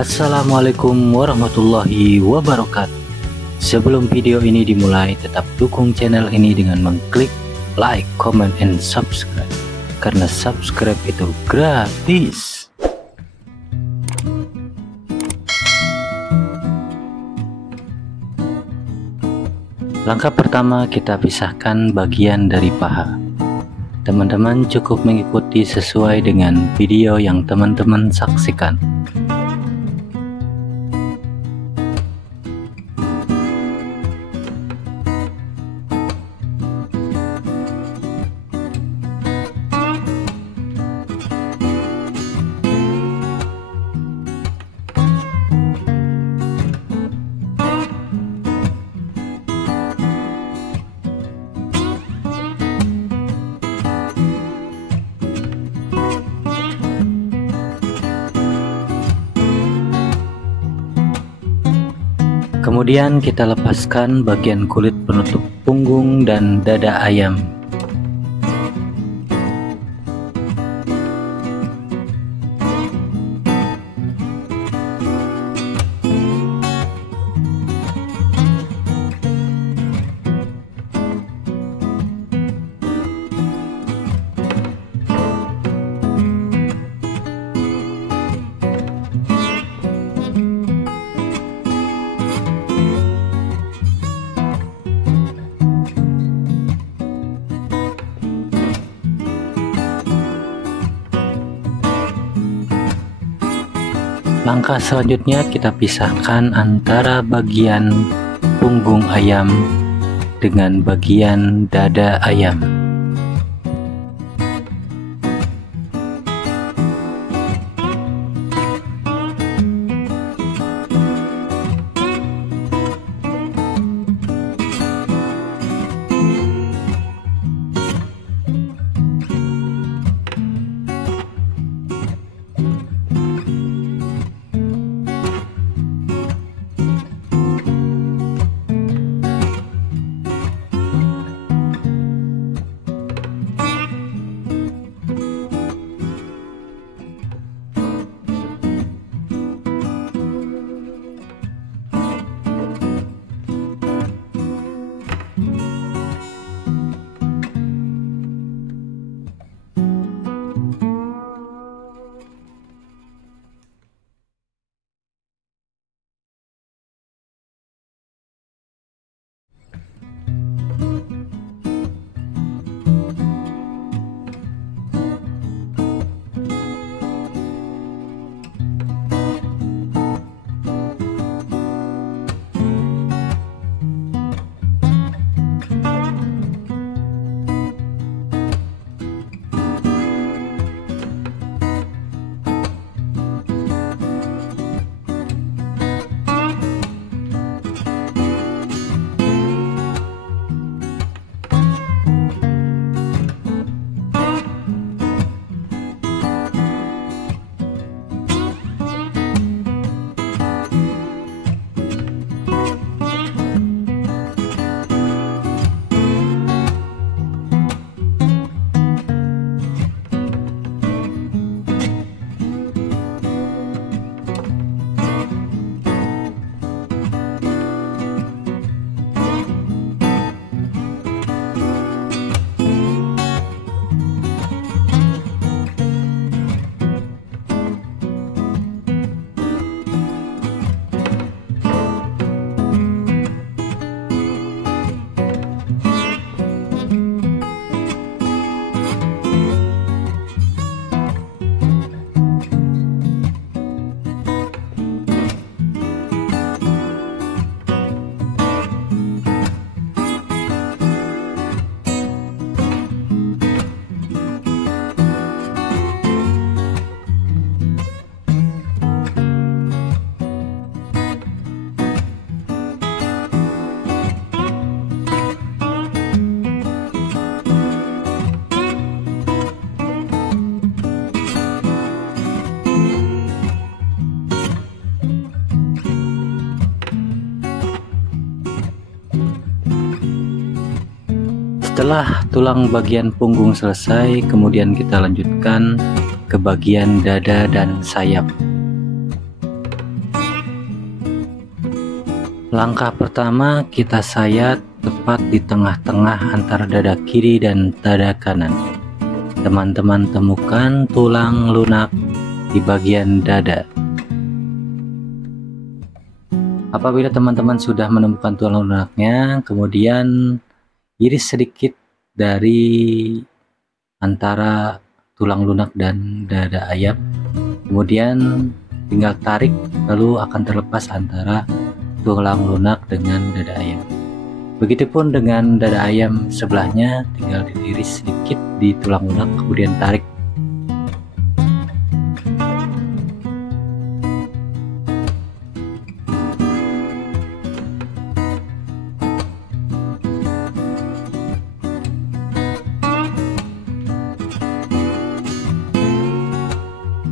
Assalamualaikum warahmatullahi wabarakatuh. Sebelum video ini dimulai, tetap dukung channel ini dengan mengklik like, comment, and subscribe, karena subscribe itu gratis. Langkah pertama, kita pisahkan bagian dari paha. Teman-teman cukup mengikuti sesuai dengan video yang teman-teman saksikan. Kemudian kita lepaskan bagian kulit penutup punggung dan dada ayam. Langkah selanjutnya, kita pisahkan antara bagian punggung ayam dengan bagian dada ayam. Setelah tulang bagian punggung selesai, kemudian kita lanjutkan ke bagian dada dan sayap. Langkah pertama, kita sayat tepat di tengah-tengah antara dada kiri dan dada kanan. Teman-teman temukan tulang lunak di bagian dada. Apabila teman-teman sudah menemukan tulang lunaknya, kemudian iris sedikit dari antara tulang lunak dan dada ayam. Kemudian tinggal tarik, lalu akan terlepas antara tulang lunak dengan dada ayam. Begitupun dengan dada ayam sebelahnya, tinggal diiris sedikit di tulang lunak, kemudian tarik.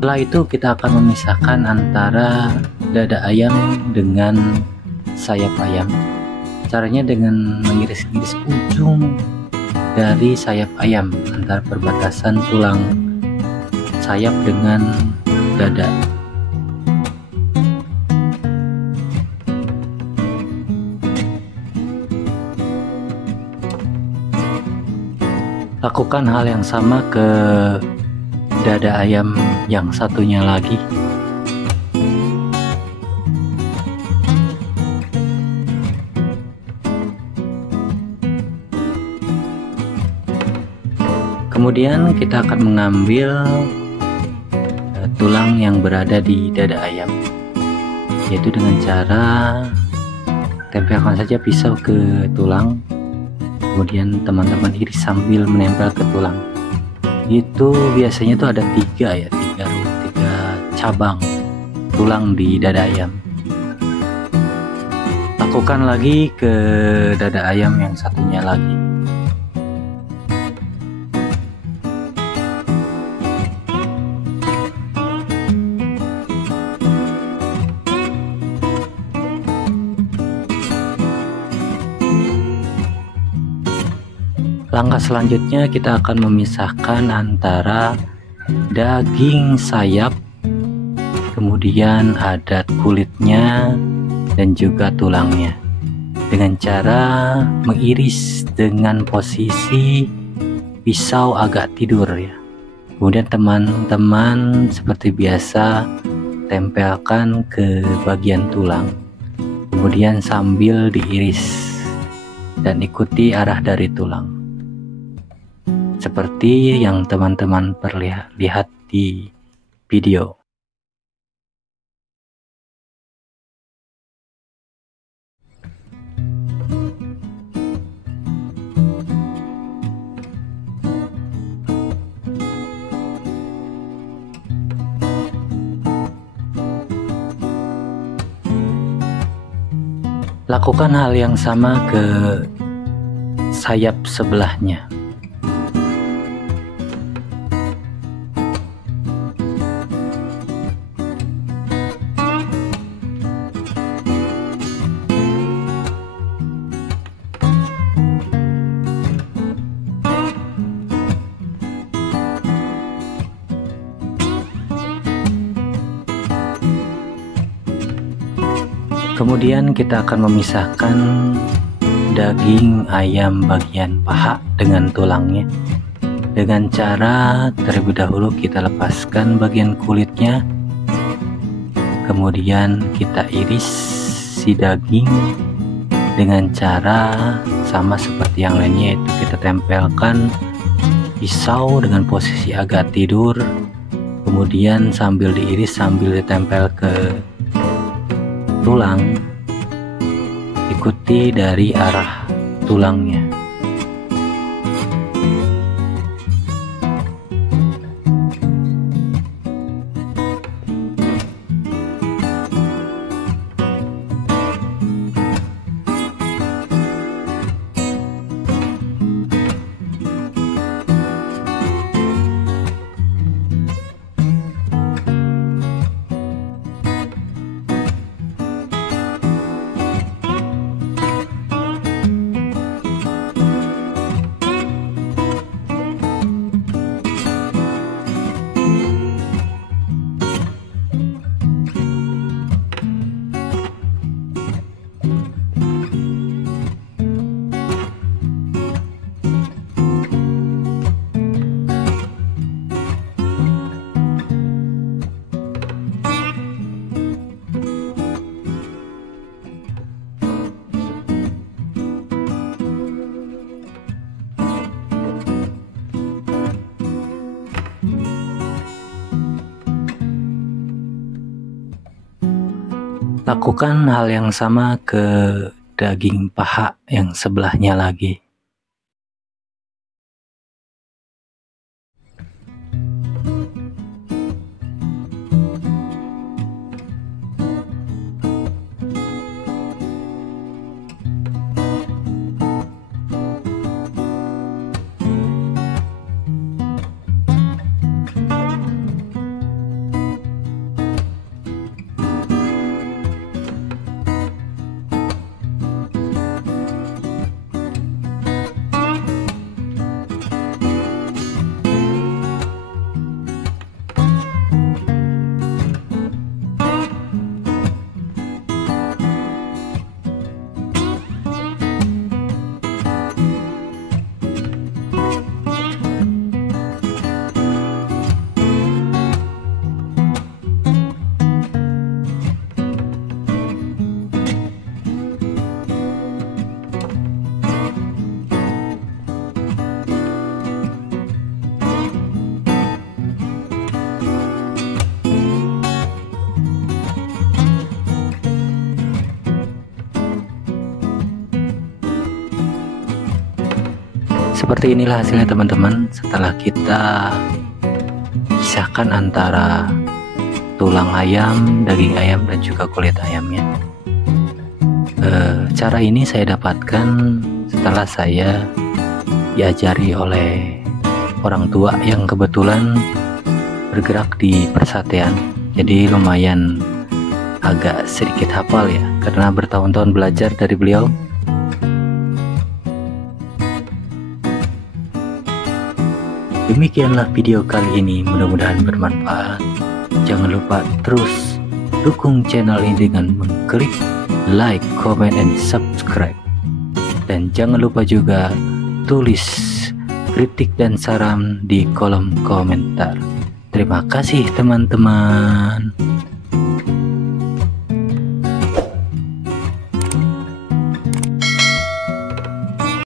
Setelah itu kita akan memisahkan antara dada ayam dengan sayap ayam. Caranya dengan mengiris-iris ujung dari sayap ayam antara perbatasan tulang sayap dengan dada. Lakukan hal yang sama ke dada ayam yang satunya lagi. Kemudian kita akan mengambil tulang yang berada di dada ayam, yaitu dengan cara tempelkan saja pisau ke tulang, kemudian teman-teman iris sambil menempel ke tulang. Itu biasanya tuh ada tiga cabang tulang di dada ayam. Lakukan lagi ke dada ayam yang satunya lagi. Langkah selanjutnya kita akan memisahkan antara daging sayap, kemudian ada kulitnya dan juga tulangnya, dengan cara mengiris dengan posisi pisau agak tidur ya. Kemudian teman-teman seperti biasa tempelkan ke bagian tulang, kemudian sambil diiris dan ikuti arah dari tulang, seperti yang teman-teman lihat di video. Lakukan hal yang sama ke sayap sebelahnya. Kemudian kita akan memisahkan daging ayam bagian paha dengan tulangnya, dengan cara terlebih dahulu kita lepaskan bagian kulitnya, kemudian kita iris si daging dengan cara sama seperti yang lainnya, yaitu kita tempelkan pisau dengan posisi agak tidur, kemudian sambil diiris sambil ditempel ke tulang, ikuti dari arah tulangnya. Lakukan hal yang sama ke daging paha yang sebelahnya lagi. Seperti inilah hasilnya teman-teman, setelah kita pisahkan antara tulang ayam, daging ayam, dan juga kulit ayamnya. Cara ini saya dapatkan setelah saya diajari oleh orang tua yang kebetulan bergerak di persatean, jadi lumayan agak sedikit hafal ya, karena bertahun-tahun belajar dari beliau. Demikianlah video kali ini, mudah-mudahan bermanfaat. Jangan lupa terus dukung channel ini dengan mengklik like, comment, and subscribe. Dan jangan lupa juga tulis kritik dan saran di kolom komentar. Terima kasih teman-teman.